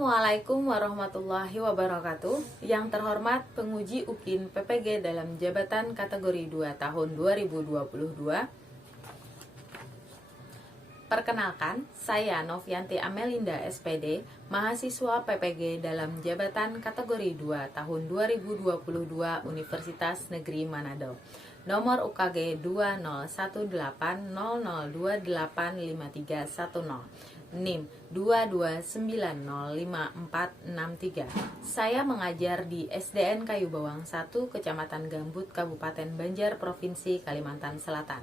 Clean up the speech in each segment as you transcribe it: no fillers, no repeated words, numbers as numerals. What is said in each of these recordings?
Assalamualaikum warahmatullahi wabarakatuh. Yang terhormat penguji UKIN PPG dalam jabatan kategori 2 tahun 2022. Perkenalkan, saya Novianti Amelinda SPD, mahasiswa PPG dalam jabatan kategori 2 tahun 2022 Universitas Negeri Manado. Nomor UKG 201800285310. NIM 229055463. Saya mengajar di SDN Kayu Bawang 1, Kecamatan Gambut, Kabupaten Banjar, Provinsi Kalimantan Selatan.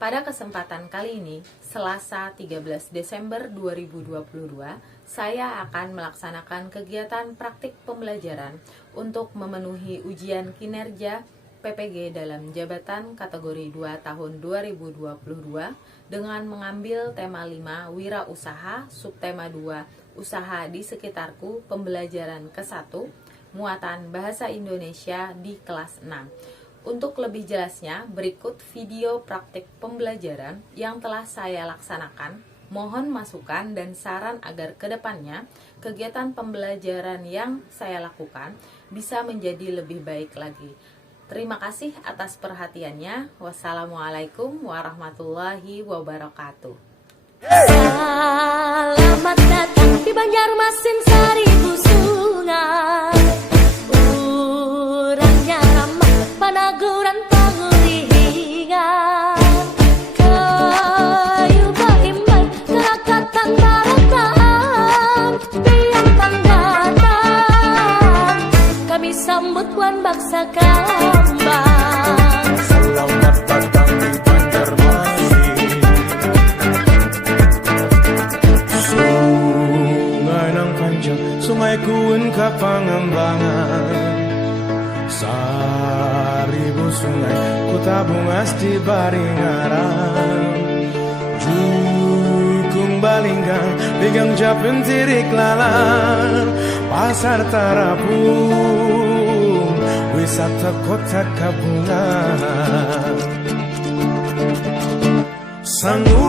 Pada kesempatan kali ini, Selasa 13 Desember 2022, saya akan melaksanakan kegiatan praktik pembelajaran untuk memenuhi ujian kinerja PPG dalam jabatan kategori 2 tahun 2022 dengan mengambil tema 5 wirausaha, subtema 2 usaha di sekitarku, pembelajaran ke-1, muatan bahasa Indonesia di kelas 6. Untuk lebih jelasnya, berikut video praktik pembelajaran yang telah saya laksanakan. Mohon masukan dan saran agar kedepannya kegiatan pembelajaran yang saya lakukan bisa menjadi lebih baik lagi. Terima kasih atas perhatiannya. Wassalamualaikum warahmatullahi wabarakatuh. Selamat datang di Banjarmasin Seribu Sungai. Urangnya ramah, panaguran pengulingan. Kayu berimbang, kerakatan barataan. Biang tanggadan, kami sambut wan baksa kambang. Selamat datang di Banjarmasin. Sungai nang panjang, sungai kuun ka pangembangan. Seribu sungai ku tabung asti baringaran. Jukung balinggang, linggang japun tirik lalan. Pasar Tarapung, wisata kota Kabungan. Sangu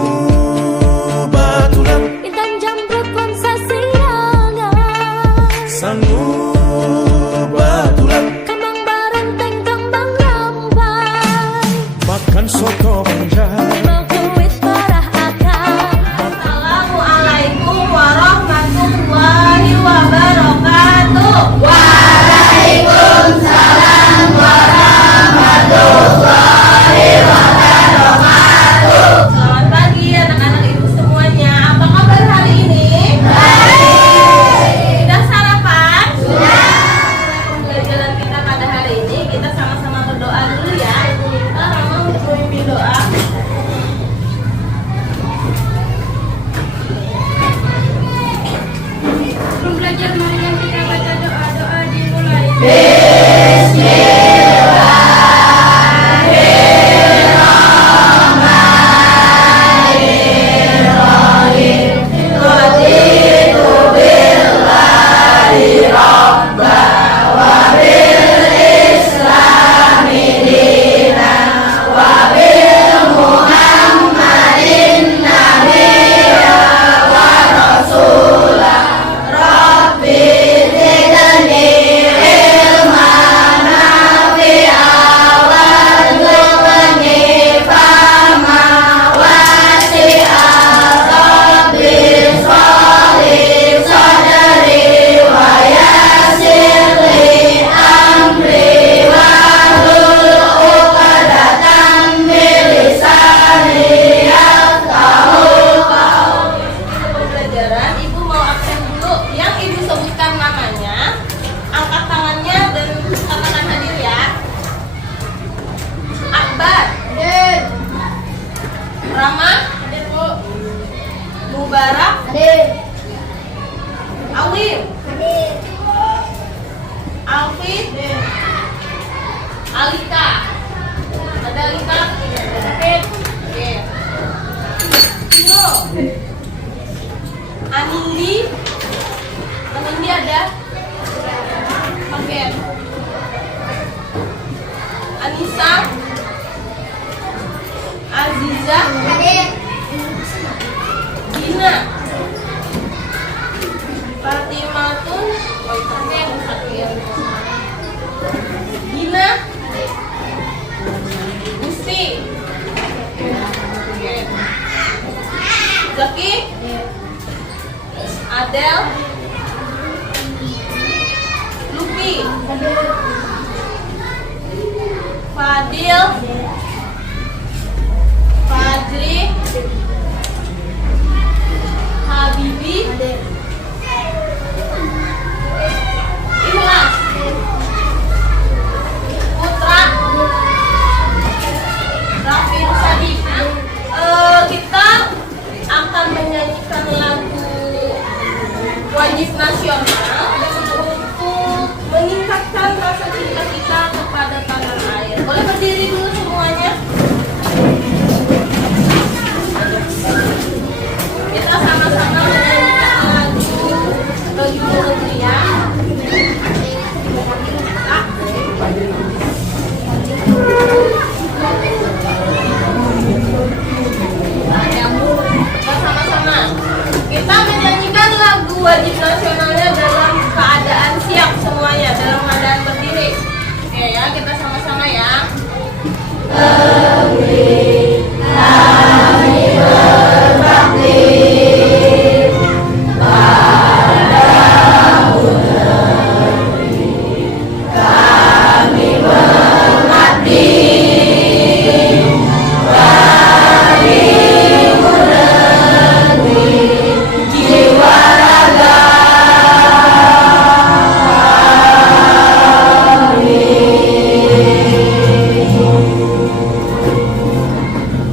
batulan, Intan jamrut wan sasirangan. sangu batulan, Kembang barenteng, kembang nyampai. makan soto banjar. Mengkuit parah akar. Assalamualaikum warahmatullahi wabarakatuh. Selamat pagi anak-anak ibu semuanya. Apa kabar hari ini? Baik. Sudah sarapan? Sudah. Pembelajaran kita pada hari ini kita sama-sama berdoa dulu ya. Rama untuk memimpin doa. Sebelum belajar mari kita baca doa-doa dimulai. Pembelajaran, ibu mau absen dulu. Yang ibu sebutkan namanya, angkat tangannya dan katakan hadir ya. Akbar, hadir. Rama, hadir bu. Mubarak, hadir. Awim, hadir. Alfid, hadir. Alika, ada Alika, hadir. Oke. Tino, Anindi ada? Oke. Anissa, Aziza, hadir. Gina, Fatimatun, Gina, Gusti, Zaki, Adel, Luki, Fadil, Fadri, Habibi, Ikhlas, Putra, Raffi Rusadi. Kita akan menyanyikan lagu wajib nasional untuk meningkatkan rasa cinta kita kepada tanah air. Boleh berdiri dulu semuanya. Kita sama-sama menyanyikan lagu Rohingya Negerian. Sama-sama kita menyanyikan lagu wajib nasionalnya dalam keadaan siap semuanya, dalam keadaan berdiri. Oke ya, kita sama-sama ya.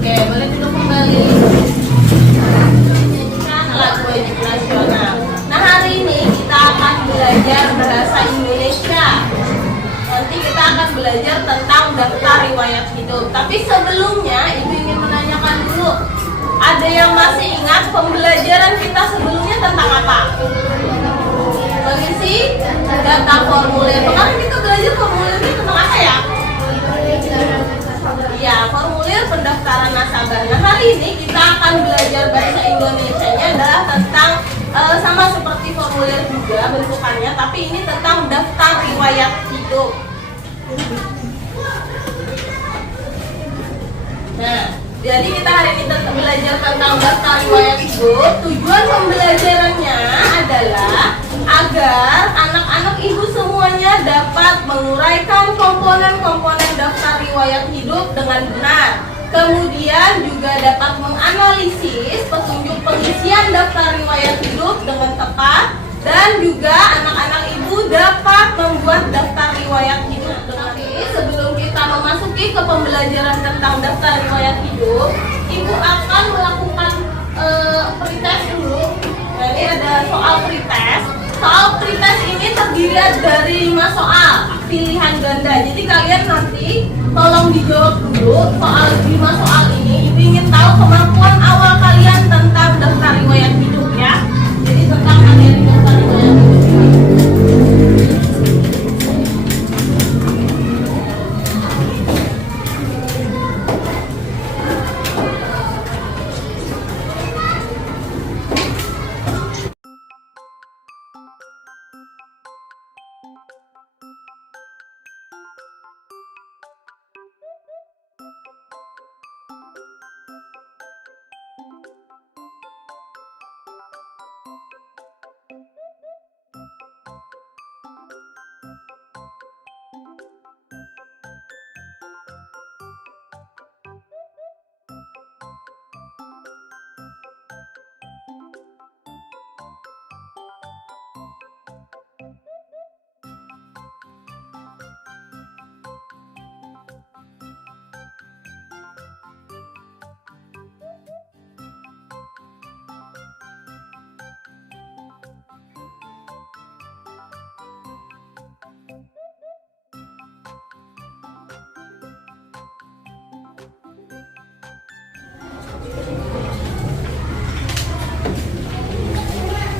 Oke, boleh dulu kembali menyanyikan lagu wajib nasional. Nah, hari ini kita akan belajar bahasa Indonesia. Nanti kita akan belajar tentang daftar riwayat hidup. Tapi sebelumnya, Ibu ingin menanyakan dulu, ada yang masih ingat pembelajaran kita sebelumnya tentang apa? Mengisi data formulir. Kemarin kita belajar formulirnya tentang apa ya? Ya, formulir pendaftaran nasabah. Nah, hari ini kita akan belajar bahasa Indonesianya adalah tentang sama seperti formulir juga bentukannya, tapi ini tentang daftar riwayat hidup. Nah, jadi kita hari ini belajar tentang daftar riwayat hidup. Tujuan pembelajarannya adalah agar anak-anak ibu semuanya dapat menguraikan komponen-komponen daftar riwayat hidup dengan benar. Kemudian juga dapat menganalisis petunjuk pengisian daftar riwayat hidup dengan tepat. Dan juga anak-anak ibu dapat membuat daftar riwayat hidup. Tapi sebelum kita memasuki ke pembelajaran tentang daftar riwayat hidup, ibu akan melakukan pretest dulu. Nah, ini ada soal pretest. Soal pretest ini terdiri dari 5 soal pilihan ganda. Jadi kalian nanti tolong dijawab dulu soal 5 soal ini. Ibu ingin tahu kemampuan awal kalian tentang daftar riwayat hidup ya. Jadi tentang materi daftar riwayat hidup ini.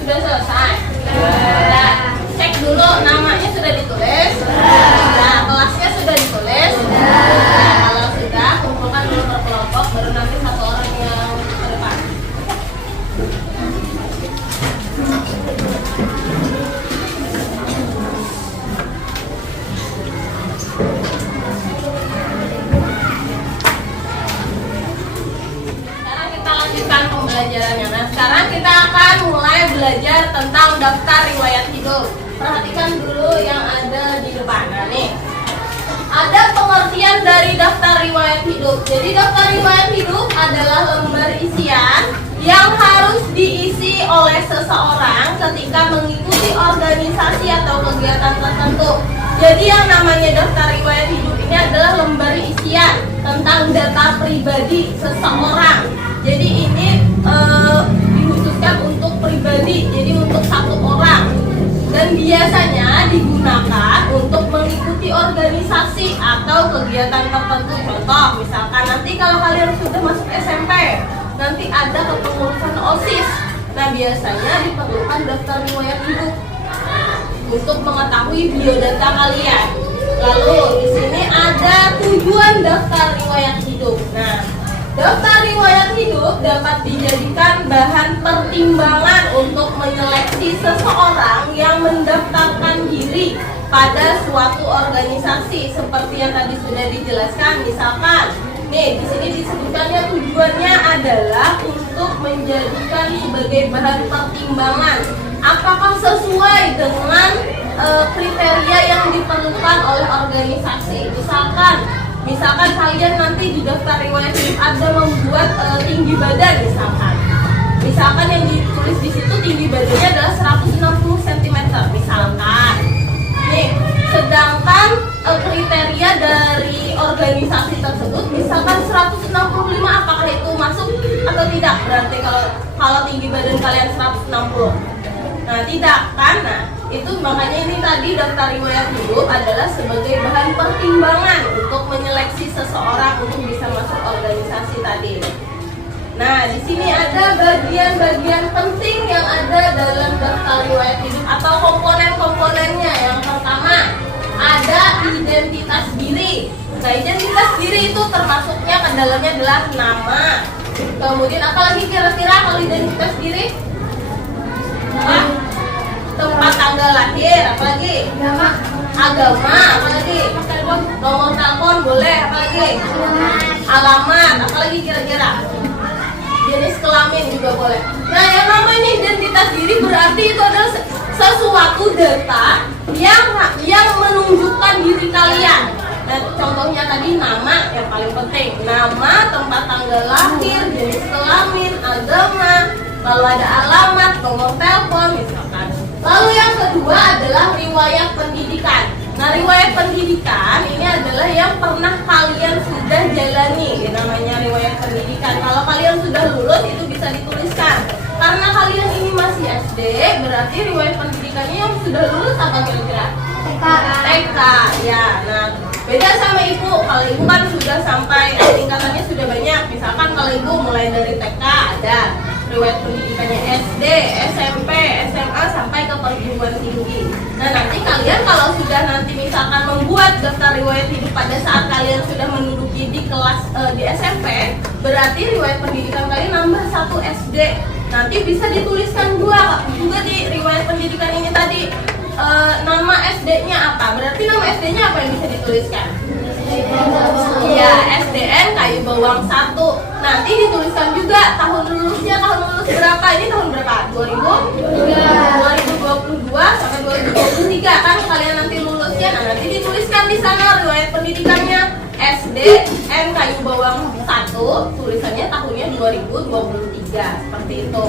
Sudah selesai? Sudah. Cek dulu namanya sudah ditulis? Sudah. Kelasnya sudah ditulis? Nah, kalau sudah, kumpulkan dulu per kelompok, baru nanti satu orang yang ke depan. belajar tentang daftar riwayat hidup. Perhatikan dulu yang ada di depan. Nah, nih. Ada pengertian dari daftar riwayat hidup. Jadi daftar riwayat hidup adalah lembar isian yang harus diisi oleh seseorang ketika mengikuti organisasi atau kegiatan tertentu. Jadi yang namanya daftar riwayat hidup ini adalah lembar isian tentang data pribadi seseorang. Jadi ini dikhususkan untuk pribadi, jadi untuk satu orang. Dan biasanya digunakan untuk mengikuti organisasi atau kegiatan tertentu. Contoh, misalkan nanti kalau kalian sudah masuk SMP, nanti ada kepengurusan OSIS. Nah, biasanya diperlukan daftar riwayat hidup untuk mengetahui biodata kalian. Lalu di sini ada tujuan daftar riwayat hidup. Nah, daftar riwayat hidup dapat dijadikan bahan pertimbangan untuk menyeleksi seseorang yang mendaftarkan diri pada suatu organisasi seperti yang tadi sudah dijelaskan. Misalkan, nih di sini disebutkannya tujuannya adalah untuk menjadikan sebagai bahan pertimbangan apakah sesuai dengan kriteria yang diperlukan oleh organisasi. Misalkan kalian nanti di daftar riwayat hidup ada membuat tinggi badan misalkan yang ditulis di situ tinggi badannya adalah 160 cm misalkan. Nih, sedangkan kriteria dari organisasi tersebut misalkan 165, apakah itu masuk atau tidak? Berarti kalau tinggi badan kalian 160. Nah, tidak kan? Nah, itu makanya ini tadi daftar riwayat hidup adalah sebagai bahan pertimbangan untuk menyeleksi seseorang untuk bisa masuk organisasi tadi. Nah, di sini ada bagian-bagian penting yang ada dalam daftar riwayat hidup atau komponen-komponennya. Yang pertama, ada identitas diri. Nah, identitas diri itu termasuknya ke dalamnya adalah nama. Kemudian apalagi kira-kira kalau identitas diri? Tempat tanggal lahir, apalagi agama, apalagi nomor telepon boleh, apalagi alamat, apalagi kira-kira jenis kelamin juga boleh. Nah, yang namanya identitas diri berarti itu adalah sesuatu data yang menunjukkan diri kalian. Nah, contohnya tadi nama yang paling penting, nama, tempat tanggal lahir, jenis kelamin, agama, lalu ada alamat, nomor telepon misalkan. Lalu yang kedua adalah riwayat pendidikan. Nah, riwayat pendidikan ini adalah yang pernah kalian sudah jalani. Namanya riwayat pendidikan. Kalau kalian sudah lulus itu bisa dituliskan. Karena kalian ini masih SD, berarti riwayat pendidikannya yang sudah lulus apa kira-kira? TK. Ya, nah beda sama ibu. Kalau ibu kan sudah sampai tingkatannya sudah banyak. Misalkan kalau ibu mulai dari TK ada riwayat pendidikannya SD, SMP, SMA sampai ke perguruan tinggi. Nah, nanti kalian kalau sudah nanti misalkan membuat daftar riwayat hidup pada saat kalian sudah menduduki di kelas di SMP, berarti riwayat pendidikan kalian nambah 1 SD. Nanti bisa dituliskan juga di riwayat pendidikan ini tadi nama SD-nya apa? Berarti nama SD-nya apa yang bisa dituliskan? Iya, SDN Kayu Bawang 1. Nanti dituliskan juga tahun lulusnya, tahun lulus berapa? Ini tahun berapa? 2022 sampai 2023 kan kalian nanti lulusnya. Nah, nanti dituliskan di sana riwayat pendidikannya SDN Kayu Bawang 1, tulisannya tahunnya 2023 seperti itu.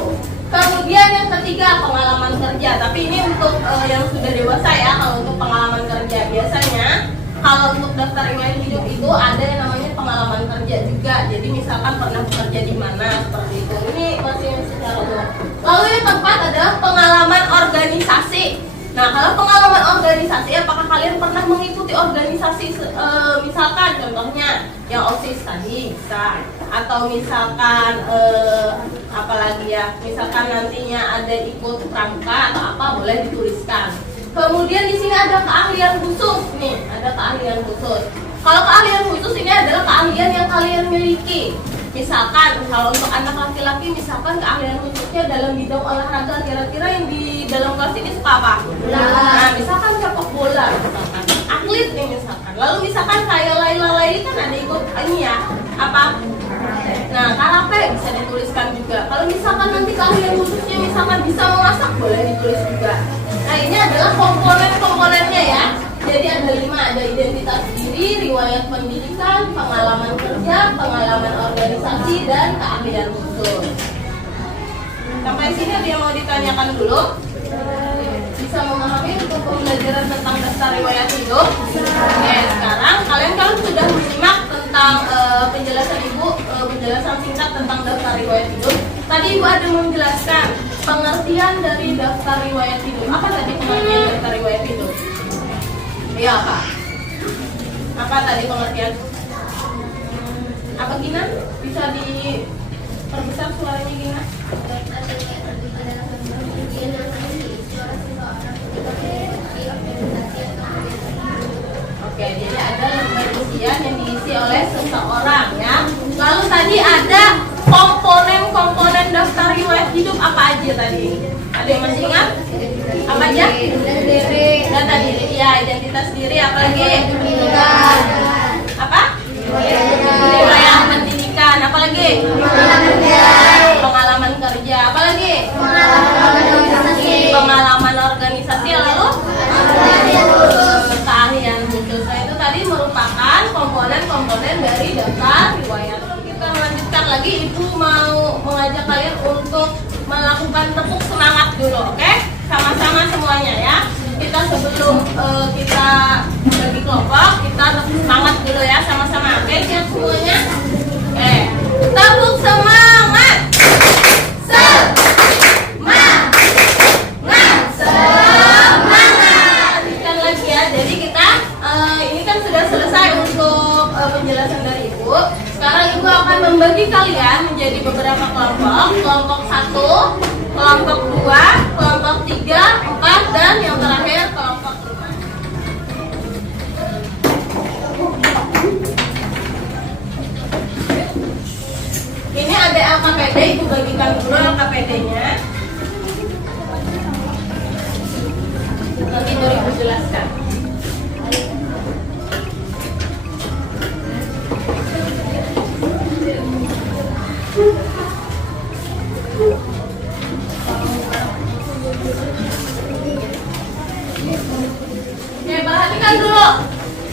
Kemudian yang ketiga, pengalaman kerja. Tapi ini untuk yang sudah dewasa ya. Kalau untuk pengalaman kerja biasanya kalau untuk daftar riwayat hidup itu ada yang namanya pengalaman kerja juga. Jadi misalkan pernah bekerja di mana seperti itu. Ini masih secara umum. Lalu yang keempat adalah pengalaman organisasi. Nah, kalau pengalaman organisasi, apakah kalian pernah mengikuti organisasi misalkan contohnya yang OSIS tadi bisa, atau misalkan apalagi ya, misalkan nantinya ada ikut pramuka atau apa, boleh dituliskan. Kemudian di sini ada keahlian khusus nih, ada keahlian khusus. Kalau keahlian khusus ini adalah keahlian yang kalian miliki. Misalkan kalau untuk anak laki-laki, misalkan keahlian khususnya dalam bidang olahraga, kira-kira yang di dalam kelas ini suka apa? Nah, misalkan sepak bola, misalkan atlet nih misalkan. Lalu misalkan kayak Laila kan ada ikut ini ya, apa? Nah, karape bisa dituliskan juga. Kalau misalkan nanti kalian khususnya misalkan bisa memasak, boleh ditulis juga. Nah, ini adalah komponen-komponennya ya. Jadi ada 5, ada identitas diri, riwayat pendidikan, pengalaman kerja, pengalaman organisasi, dan keahlian khusus. Sampai sini ada yang mau ditanyakan dulu? Bisa memahami untuk pembelajaran tentang daftar riwayat hidup? Oke, sekarang kalian kan sudah menyimak tentang penjelasan ibu, penjelasan singkat tentang daftar riwayat hidup. Tadi ibu ada menjelaskan pengertian dari daftar riwayat hidup. Apa tadi pengertian daftar riwayat hidup? Iya apa? Apa tadi pengertian? Apa Gina? Bisa diperbesar suaranya Gina? Oke, jadi ada lembar isian yang diisi oleh seseorang ya. Lalu tadi ada komponen-komponen daftar riwayat hidup apa aja tadi? Ada yang masih ingat? Apa aja? Data diri, ya, identitas diri, apa lagi? Apa? Riwayat pendidikan, apa lagi? Pengalaman kerja, apa lagi? Pengalaman organisasi, lalu? Keahlian khusus. Nah, itu tadi merupakan komponen-komponen dari daftar riwayat. Kita melanjutkan lagi, ibu mau mengajak kalian untuk melakukan tepuk semangat dulu, oke? Sama-sama semuanya ya. Kita sebelum kita bagi kelompok, kita tepuk semangat dulu ya sama-sama. Oke, siap semuanya? Oke, tepuk semangat. Lanjutkan lagi ya. Jadi kita ini kan sudah selesai untuk penjelasan dari ibu. Sekarang ibu akan membagi kalian menjadi beberapa kelompok. Kelompok 1, kelompok 2, kelompok 3, 4, dan yang terakhir kelompok 5. Ini ada LKPD, ibu bagikan dulu LKPD-nya. Nanti baru ibu jelaskan. Oke,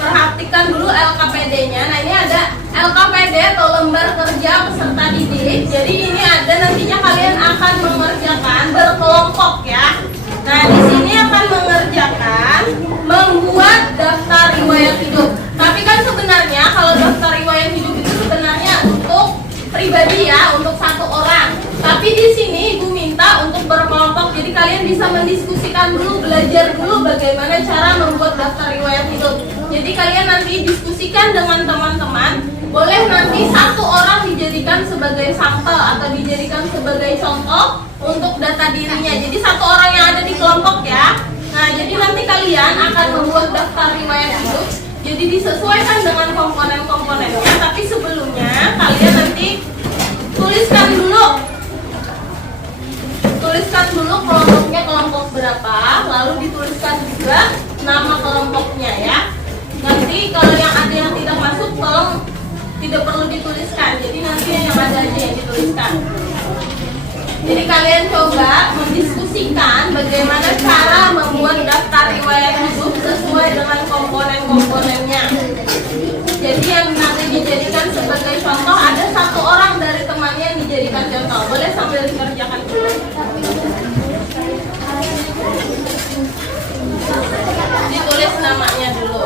perhatikan dulu LKPD-nya. Nah, ini ada LKPD atau lembar kerja peserta didik. Jadi ini ada nantinya kalian akan mengerjakan berkelompok ya. Nah, di sini akan mengerjakan membuat daftar riwayat hidup. Tapi kan sebenarnya kalau daftar riwayat hidup itu sebenarnya untuk pribadi ya, untuk satu orang. Tapi di sini ibu minta untuk berkelompok. Jadi kalian bisa mendiskusikan dulu, belajar dulu bagaimana cara membuat daftar riwayat hidup. Jadi kalian nanti diskusikan dengan teman-teman. Boleh nanti satu orang dijadikan sebagai sampel atau dijadikan sebagai contoh untuk data dirinya. Jadi satu orang yang ada di kelompok ya. Nah, jadi nanti kalian akan membuat daftar riwayat hidup. Jadi disesuaikan dengan komponen-komponennya. Tapi sebelumnya kalian nanti tuliskan dulu kelompoknya kelompok berapa. Lalu dituliskan juga nama kelompoknya ya. Nanti kalau yang ada yang tidak masuk tolong tidak perlu dituliskan. Jadi nanti yang ada aja yang dituliskan. Jadi kalian coba mendiskusikan bagaimana cara membuat daftar riwayat hidup sesuai dengan komponen-komponennya. Jadi yang nanti dijadikan sebagai contoh, ada satu orang dari temannya yang dijadikan contoh. Boleh sambil dikerjakan dulu. Ditulis namanya dulu.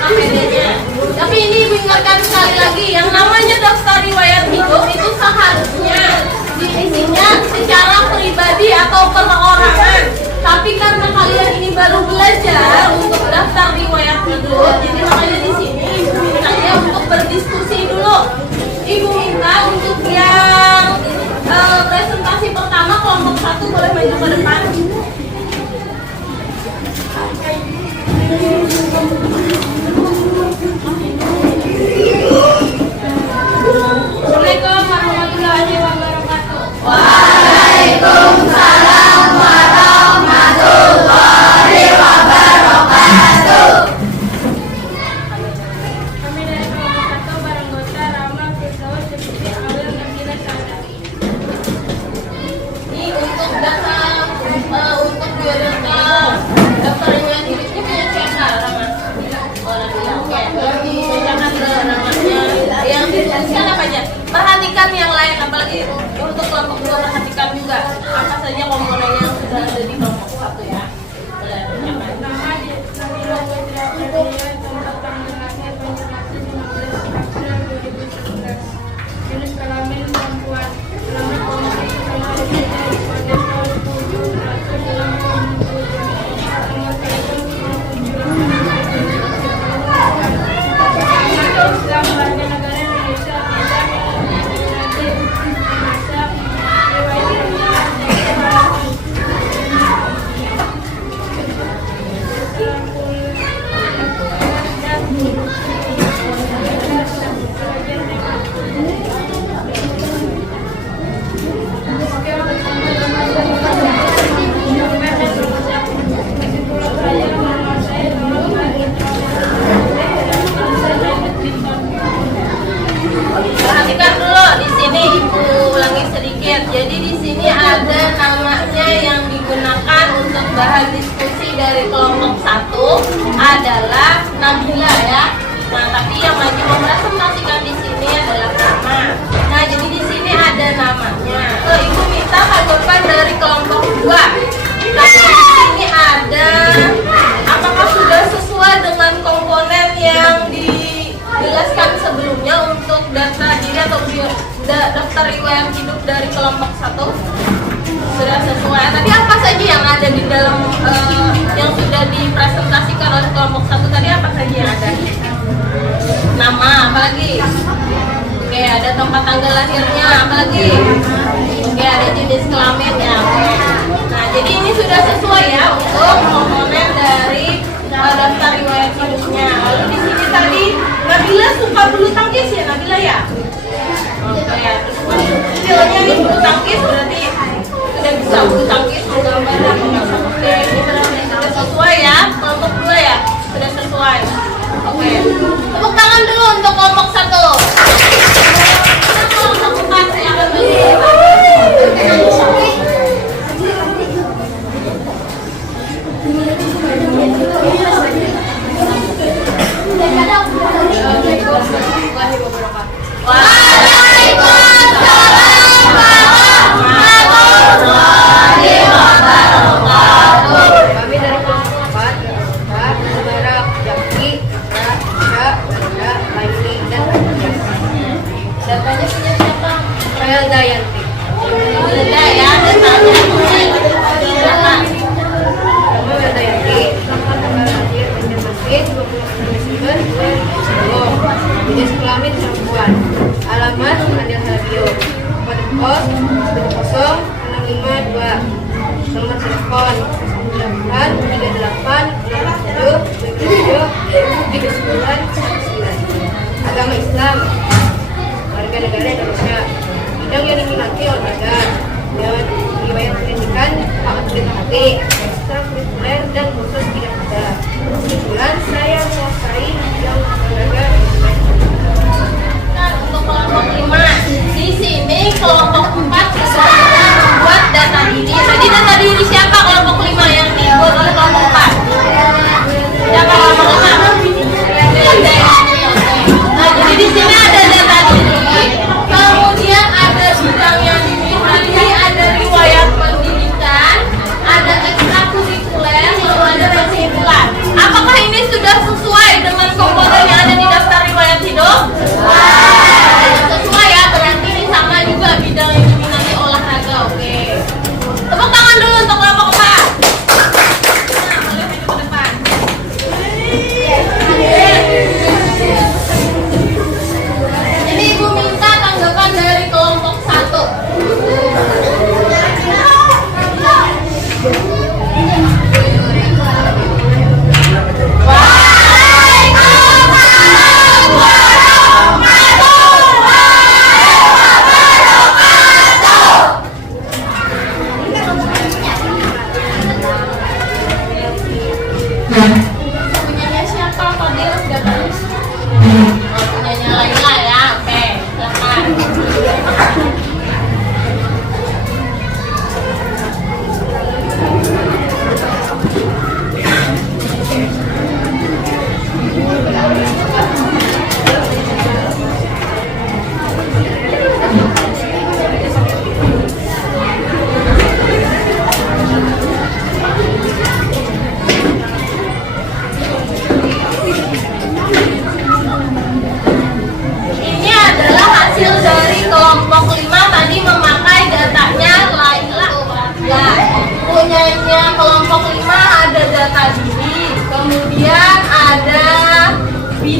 KPD-nya. Tapi ini ibu ingatkan sekali lagi, yang namanya daftar riwayat hidup itu seharusnya diisinya secara pribadi atau perorangan. Tapi karena kalian ini baru belajar untuk daftar riwayat hidup, jadi makanya di sini ibu mintanya untuk berdiskusi dulu. Ibu minta untuk yang presentasi pertama kelompok 1 boleh maju ke depan. Assalamualaikum warahmatullahi wabarakatuh. Waalaikumsalam warahmatullahi wabarakatuh. Kami dari kelompok 1 Baranggota Rama Firdaus Deputi Awil Nabila Saudari. Ini untuk data untuk biodata daftar riwayat hidupnya punya siapa? Rama? Orang bilang oke. Berarti bacakan namanya. Yang dituliskan apa aja? Perhatikan yang lain, apalagi untuk kelompok 2 perhatikan juga apa saja komponen yang sudah ada di kelompok 1 ya. Boleh bacakan. Nama Nabila Putra Perdian, tempat tanggal lahir Banjarmasin 15 April 2011. Jenis kelamin perempuan. Alamat komisi sama dari pada tahun 767. Nomor telepon 07. Islam warga negara Indonesia tidak memiliki masa Perhatikan dulu di sini ibu ulangi sedikit. Jadi di sini ada namanya yang digunakan untuk bahan diskusi dari kelompok 1 adalah Nabila ya. Nah, tapi yang lagi mempresentasikan di sini adalah nama. Nah, jadi di sini ada namanya. Ibu minta tanggapan dari kelompok 2. Nah, di sini ada apakah sudah sesuai dengan komponen yang dijelaskan sebelumnya untuk data diri atau daftar riwayat hidup dari kelompok 1? Sudah sesuai. Tadi apa saja yang ada di dalam yang sudah dipresentasikan oleh kelompok 1 tadi, apa saja yang ada? Nama, apalagi? Oke, ada tempat tanggal lahirnya, apalagi? Oke, ada jenis kelaminnya. Oke. Nah, jadi ini sudah sesuai ya untuk komponen dari daftar riwayat hidupnya. Lalu di sini tadi Nabila suka bulu tangkis ya, Nabila ya? Oke ya, terus skillnya nih bulu tangkis berarti sudah bisa bulu tangkis, menggambar dan memasak. Oke, ini berarti sudah sesuai ya, kelompok 2 ya, sudah sesuai. Oke, tepuk tangan dulu untuk kelompok 1. Kelompok 4 saya akan Kami dari kelompok 4, Barak, Jaki, Raja, Bunda, Laini, dan Raja. datanya punya siapa? Rael Dayanti. Bunda ya, datanya silakan. Nama Rael Dayanti, tempat tanggal lahir Banjarmasin 20 Desember 2010. Jenis kelamin perempuan. Alamat Andel Halabio. Kode pos 70652. Nomor telepon 08387739. Agama Islam, warga negara Indonesia. Bidang yang diminati olahraga dan riwayat pendidikan HKT, ekstrakurikuler dan khusus tidak ada. Kebetulan saya menguasai bidang olahraga. Nah, untuk kelompok 5 di sini kelompok 4 kesulitan membuat data diri. Jadi data diri siapa kelompok 5 yang dibuat oleh kelompok 4? Siapa kelompok 5? Nah, jadi di sini ada data diri, kemudian ada bidang yang dimiliki, ada riwayat pendidikan, ada ekstrakurikuler, lalu ada kesimpulan. Apakah ini sudah sesuai dengan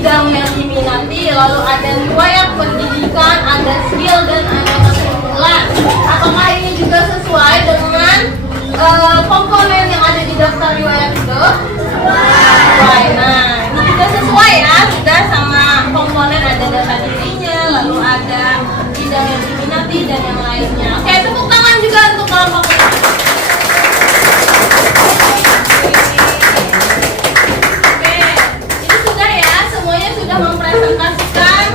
bidang yang diminati, lalu ada riwayat pendidikan, ada skill, dan ada kesimpulan. Apakah ini juga sesuai dengan komponen yang ada di daftar riwayat itu? Sesuai. Nah, ini juga sesuai ya, sudah sama komponen, ada data dirinya, lalu ada bidang yang diminati dan yang lainnya. Oke, tepuk tangan juga untuk kelompok ini. Oke, ini sudah ya, semuanya sudah mempresentasikan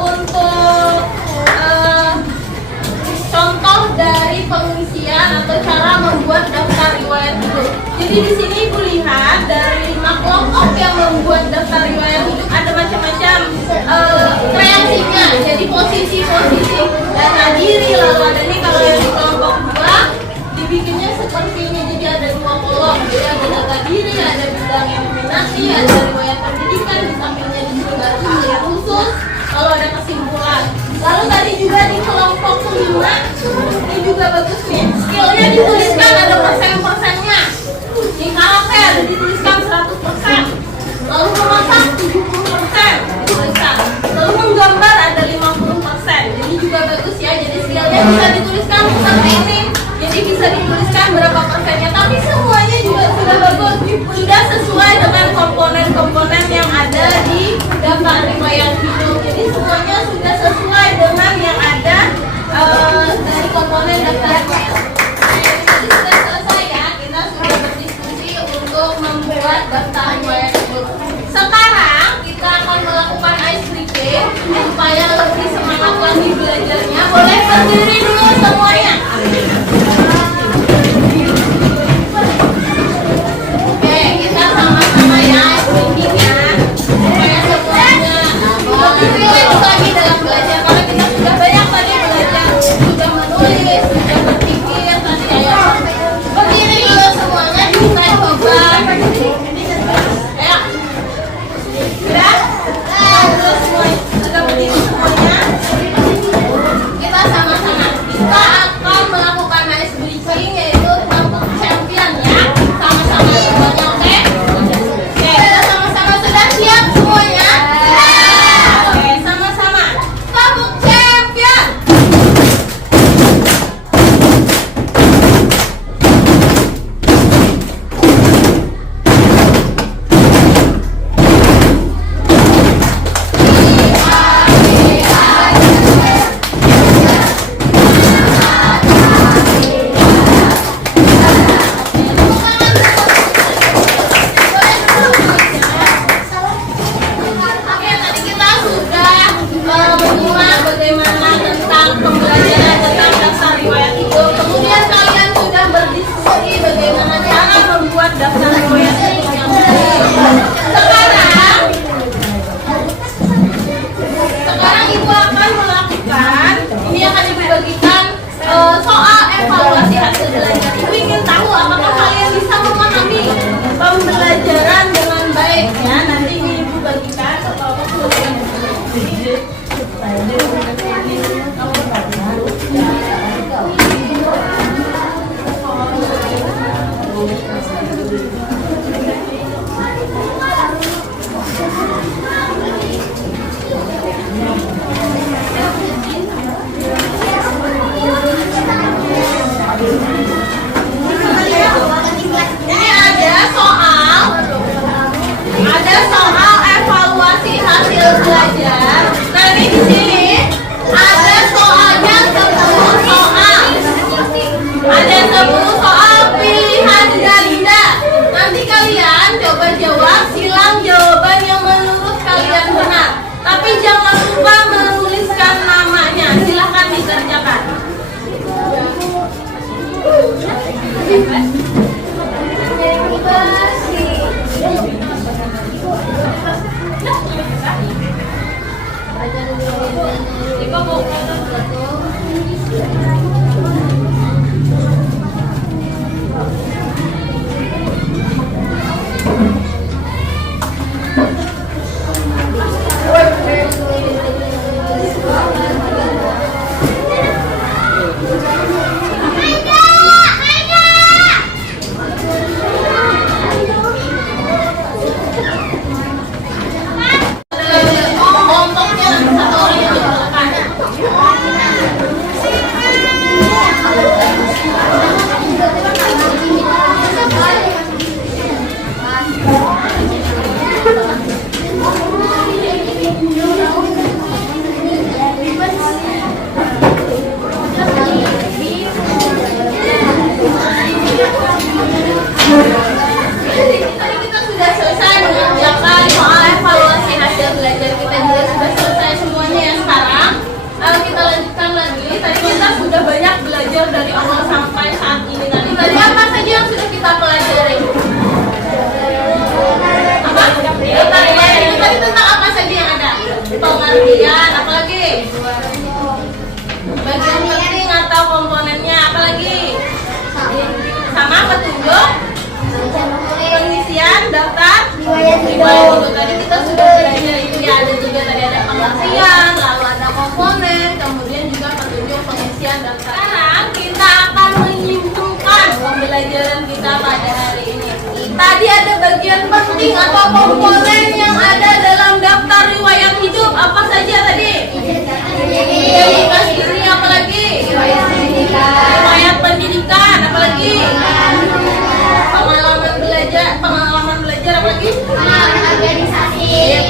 untuk contoh dari pengisian atau cara membuat daftar riwayat hidup. Jadi di sini Ibu lihat dari 5 kelompok yang membuat daftar riwayat hidup ada macam-macam kreasinya. Jadi posisi-posisi data diri, lalu ada nih kalau yang di kelompok 2 dibikinnya seperti ini. Jadi ada 2 kolom, jadi ada data diri, ada bidang yang diminati, ada riwayat pendidikan, di sampingnya juga ada keahlian khusus, lalu ada kesimpulan. Lalu tadi juga di kelompok 5 ini juga bagus nih, skillnya dituliskan ada persen-persennya. Di karaoke ada dituliskan 100%, lalu memasak 70% dituliskan, lalu menggambar ada 50%. Jadi juga bagus ya, jadi skillnya bisa dituliskan seperti ini. Jadi bisa dituliskan berapa persennya, tapi semuanya juga sudah bagus, sudah sesuai dengan komponen-komponen yang ada di daftar riwayat hidup. Jadi semuanya sudah sesuai dengan yang ada dari komponen daftar riwayat. Jadi sudah selesai ya, kita sudah berdiskusi untuk membuat daftar riwayat hidup. Sekarang kita akan melakukan ice breaking supaya lebih semangat lagi belajarnya. Boleh berdiri dulu semuanya. Oke, kita sama-sama ya ice breaking-nya supaya semuanya lebih relax lagi dalam belajar, karena kita sudah banyak tadi belajar, sudah menulis, sudah berpikir tadi ya. Berdiri dulu semuanya, kita coba. Ya. Sudah? Sudah semuanya. Sudah berdiri semuanya. Kita sama-sama. Kita akan melakukan ice breaking, yaitu tembok champion ya. Sama-sama semuanya, oke? Oke, kita sama-sama sudah siap semuanya? Oke, sama-sama. Tembok champion. Oke, tadi kita sudah menyimak bagaimana tentang pembelajaran tentang daftar riwayat hidup. Kemudian kalian sudah berdiskusi bagaimana cara membuat daftar riwayat hidup yang baik. Sekarang Ibu akan melakukan, ini akan Ibu bagikan soal evaluasi hasil belajar. Ibu ingin tahu apakah kalian bisa memahami pembelajaran dengan baik ya. Nanti ini Ibu bagikan ke kelompok kemudian. Ini ada soal evaluasi hasil belajar. Nah, ini di sini ada soalnya 10 soal. Ada 10 soal pilihan ganda. Nanti kalian coba jawab, silang jawaban yang menurut kalian benar. Tapi jangan lupa menuliskan namanya. Silahkan dikerjakan. pengertian, apalagi? Bagian penting atau komponennya, apalagi? Sama petunjuk, pengisian daftar riwayat hidup. Tadi kita sudah belajar itu ya, ada juga tadi ada pengertian, lalu ada komponen, kemudian juga petunjuk pengisian daftar. Sekarang kita akan menyimpulkan pembelajaran kita pada hari ini. Tadi ada bagian penting atau komponen yang ada dalam daftar riwayat hidup. Apa saja tadi? Identitas diri, apalagi? Riwayat pendidikan, apalagi? Pengalaman belajar, apalagi?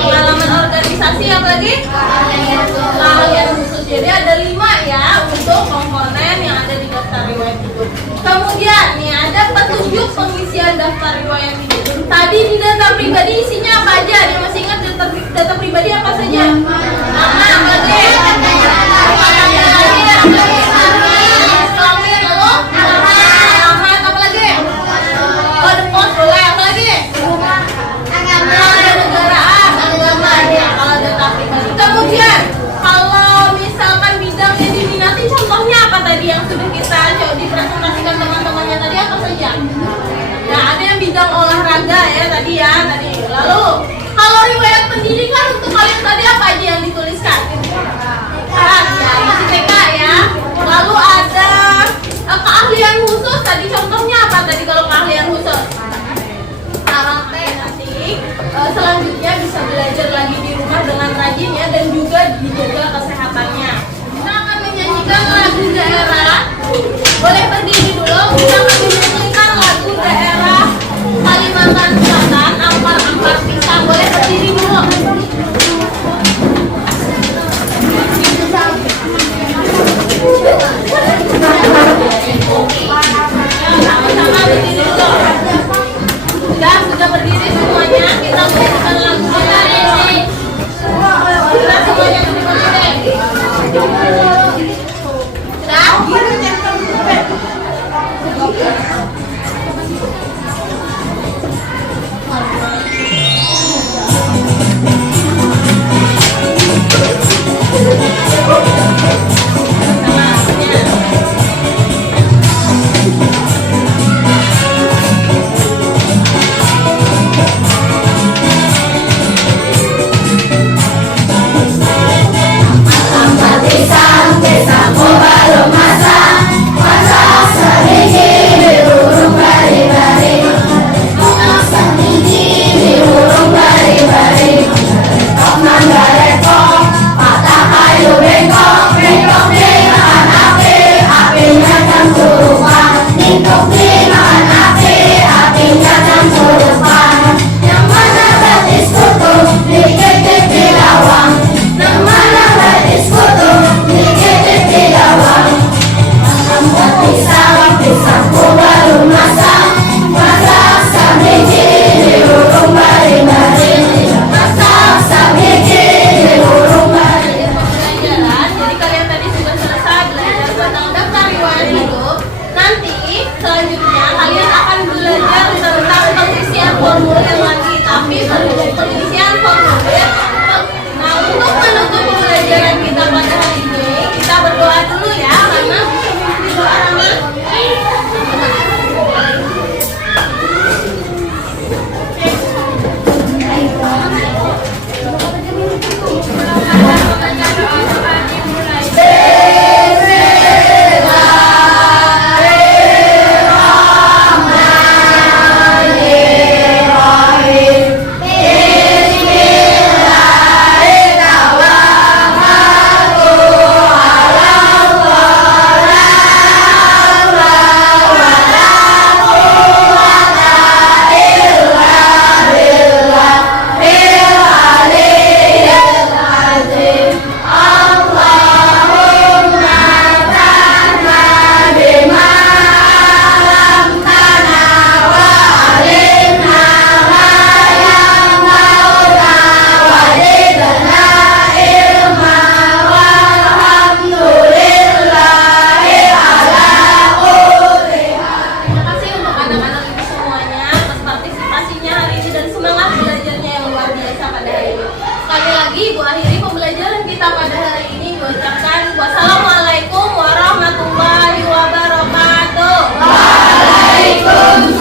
Pengalaman organisasi, apalagi? Keahlian khusus. Jadi ada 5 ya untuk komponen yang ada di daftar riwayat hidup. Kemudian nih ada petunjuk pengisian daftar riwayat hidup. Tadi di data pribadi isinya apa aja? Dia masih ingat data pribadi apa saja? Nama, apalagi? Kemudian, kalau misalkan bidangnya diminati, contohnya apa tadi yang sudah kita dipresentasikan teman-temannya tadi apa saja? Nah, ada yang bidang olahraga ya tadi ya. Lalu, kalau riwayat pendidikan untuk kalian tadi apa aja yang dituliskan? Ya, masih TK ya. Lalu ada keahlian khusus tadi, contohnya apa tadi kalau keahlian khusus? Karate nanti selanjutnya bisa belajar lagi di rumah dengan rajin ya, dan juga dijaga kesehatannya. Kita akan menyanyikan lagu daerah. Boleh berdiri dulu. Kita akan menyanyikan lagu daerah Kalimantan Selatan, Ampar-Ampar Pisang. Boleh berdiri dulu. Sama-sama berdiri dulu. Sudah berdiri semuanya, kita menyanyikan lagu daerah ini. Kita semuanya berdiri. Selanjutnya kalian akan belajar tentang pengisian formulir lagi, tapi pengisian formulir. Nah, untuk menutup pembelajaran kita pada hari ini, kita berdoa dulu ya, karena doa Rama. Sekali lagi, Ibu akhiri pembelajaran Ibu ucapkan wassalamualaikum warahmatullahi wabarakatuh. Waalaikumsalam.